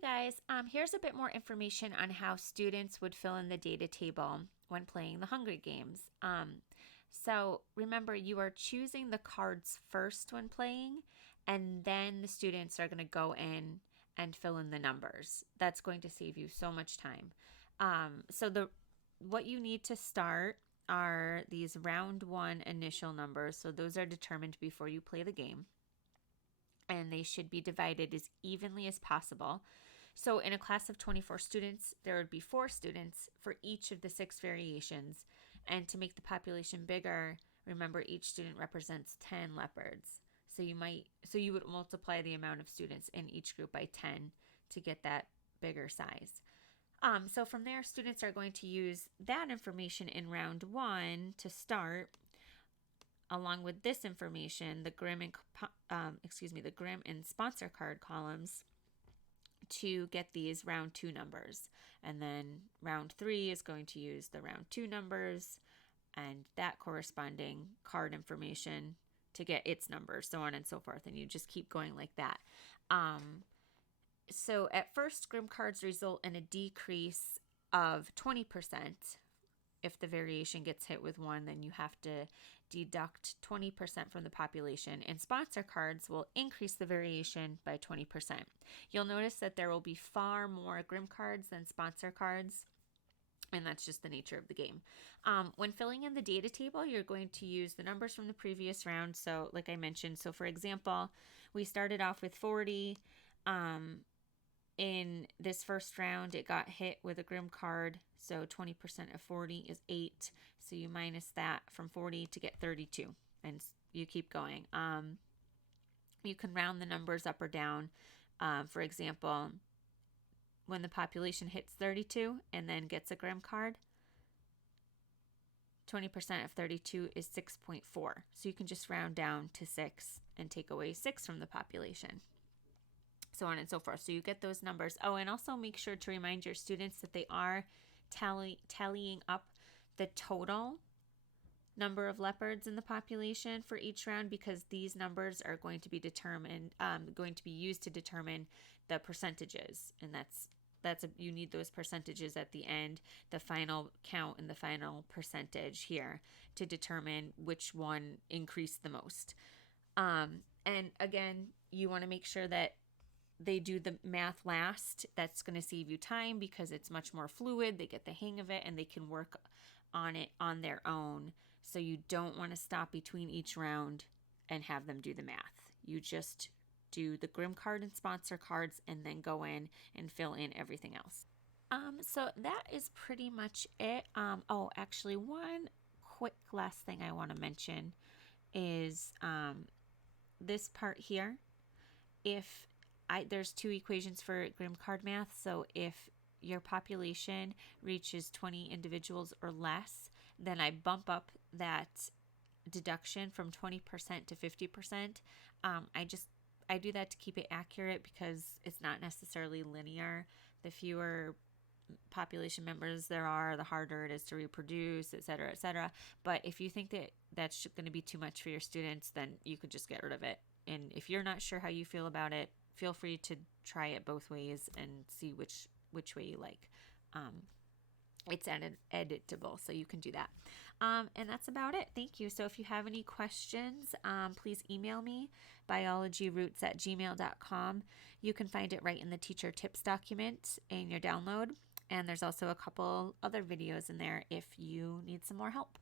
guys, here's a bit more information on how students would fill in the data table when playing the Hunger Games. So remember, you are choosing the cards first when playing, and then the students are going to go in and fill in the numbers. That's going to save you so much time. What you need to start are these round one initial numbers. So those are determined before you play the game, and they should be divided as evenly as possible. So in a class of 24 students, there would be 4 students for each of the 6 variations. And to make the population bigger, remember each student represents 10 leopards. So you would multiply the amount of students in each group by 10 to get that bigger size. So from there, students are going to use that information in round 1 to start, along with this information, the Grimm and sponsor card columns, to get these round 2 numbers. And then round 3 is going to use the round 2 numbers and that corresponding card information to get its numbers, so on and so forth. And you just keep going like that. So at first, Grimm cards result in a decrease of 20%. If the variation gets hit with 1, then you have to deduct 20% from the population. And sponsor cards will increase the variation by 20%. You'll notice that there will be far more Grimm cards than sponsor cards, and that's just the nature of the game. When filling in the data table, you're going to use the numbers from the previous round. So like I mentioned, so for example, we started off with 40. In this first round, it got hit with a Grimm card, so 20% of 40 is 8. So you minus that from 40 to get 32, and you keep going. You can round the numbers up or down. For example, when the population hits 32 and then gets a Grimm card, 20% of 32 is 6.4. So you can just round down to 6 and take away 6 from the population, so on and so forth. So you get those numbers. Oh, and also make sure to remind your students that they are tallying up the total number of leopards in the population for each round, because these numbers are going to be used to determine the percentages, and you need those percentages at the end, the final count and the final percentage here, to determine which one increased the most. And again, you want to make sure that they do the math last. That's going to save you time because it's much more fluid. They get the hang of it and they can work on it on their own. So you don't want to stop between each round and have them do the math. You just do the Grimm card and sponsor cards and then go in and fill in everything else. So that is pretty much it. Actually, one quick last thing I want to mention is this part here. There's 2 equations for Grimm card math. So if your population reaches 20 individuals or less, then I bump up that deduction from 20% to 50%. I do that to keep it accurate because it's not necessarily linear. The fewer population members there are, the harder it is to reproduce, et cetera, et cetera. But if you think that that's going to be too much for your students, then you could just get rid of it. And if you're not sure how you feel about it, feel free to try it both ways and see which way you like. It's editable, so you can do that. And that's about it. Thank you. So if you have any questions, please email me, biologyroots@gmail.com. You can find it right in the teacher tips document in your download. And there's also a couple other videos in there if you need some more help.